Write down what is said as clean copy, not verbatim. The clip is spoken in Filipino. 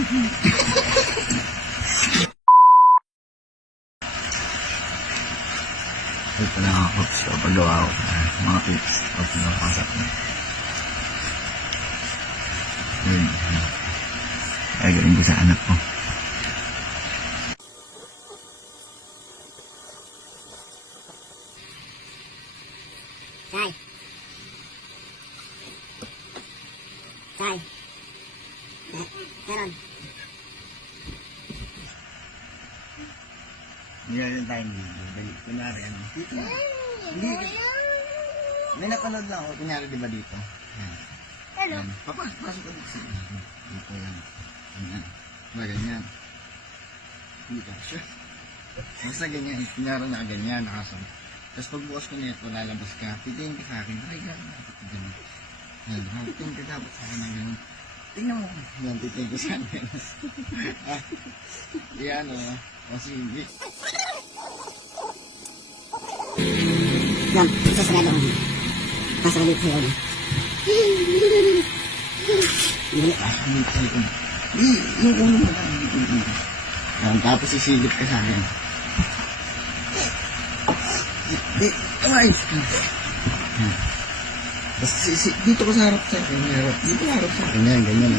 Ay pala mga Pops, pagawa ko mga tips of mga pasok na. Ayun. Ay, galing ko sa anak ko. Sai. Sai. Meron. Nilalala tayong video. Dali, kunwari ano. Hindi. May napanood lang ako. Kunyari diba dito? Yan. Hello. Yan. Pasok ka dito. Dito yan. Ganyan. Diba ganyan? Hindi ka siya. Basta ganyan. Kunyari na ganyan. Nakasama. Tapos pagbukas ko nito, lalabas ka. Titingin ka sa akin. Ay, gano'n. Ganun. Yan. Titingin ka dapat sa akin na gano'n. Tingnan mo. Yan. Titingin ka sa akin. Yan o. Kasi hindi. Yan. Sasarado ko. Sasarado ko sa'yo. Hindi. Yung ulo mo lang. Tapos isilip ka sa akin. Ay! Tapos dito ko sa harap sa akin. Dito harap sa akin. Ganyan, ganyan.